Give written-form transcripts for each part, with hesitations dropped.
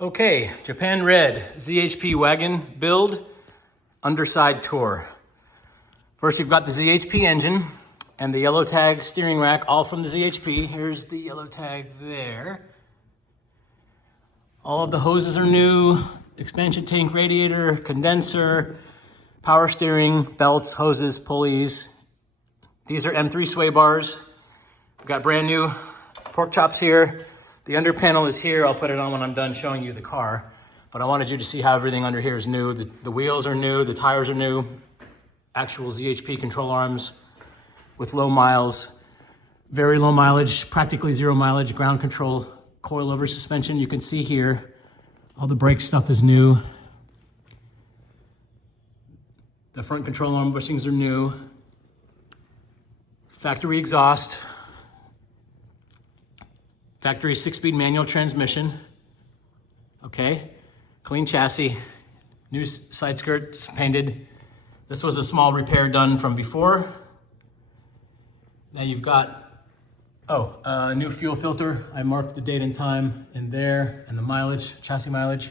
Okay, Japan Red, ZHP Wagon build, underside tour. First, you've got the ZHP engine and the yellow tag steering rack, all from the ZHP. Here's the yellow tag there. All of the hoses are new, expansion tank radiator, condenser, power steering, belts, hoses, pulleys. These are M3 sway bars. We've got brand new pork chops here. The under panel is here. I'll put it on when I'm done showing you the car. But I wanted you to see how everything under here is new. The wheels are new, the tires are new. Actual ZHP control arms with low miles, very low mileage, practically zero mileage, ground control, coilover suspension. You can see here, all the brake stuff is new. The front control arm bushings are new. Factory exhaust. Factory 6-speed manual transmission. Okay, clean chassis. New side skirts painted. This was a small repair done from before. Now you've got, a new fuel filter. I marked the date and time in there and the mileage, chassis mileage.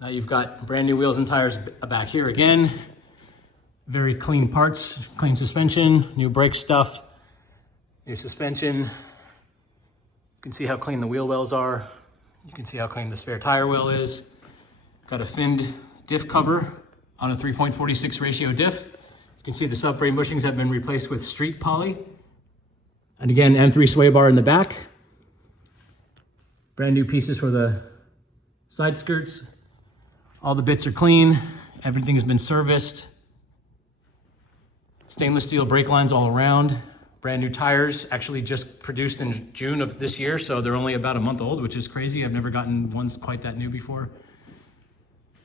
Now you've got brand new wheels and tires back here again. Very clean parts, clean suspension, new brake stuff, new suspension. You can see how clean the wheel wells are. You can see how clean the spare tire well is. Got a finned diff cover on a 3.46 ratio diff. You can see the subframe bushings have been replaced with street poly. And again, M3 sway bar in the back. Brand new pieces for the side skirts. All the bits are clean. Everything has been serviced. Stainless steel brake lines all around. Brand new tires, actually just produced in June of this year, so they're only about a month old, which is crazy. I've never gotten ones quite that new before.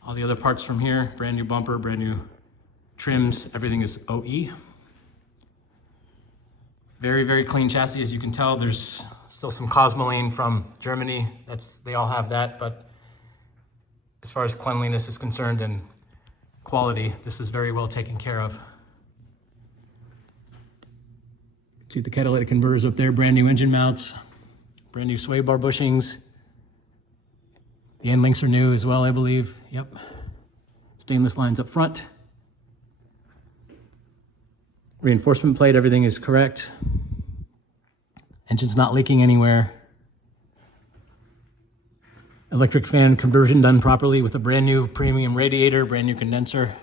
All the other parts from here, brand new bumper, brand new trims, everything is OE. Very, very clean chassis. As you can tell, there's still some Cosmoline from Germany. They all have that, but as far as cleanliness is concerned and quality, this is very well taken care of. See the catalytic converters up there, brand new engine mounts, brand new sway bar bushings. The end links are new as well, I believe. Yep. Stainless lines up front. Reinforcement plate, everything is correct. Engine's not leaking anywhere. Electric fan conversion done properly with a brand new premium radiator, brand new condenser.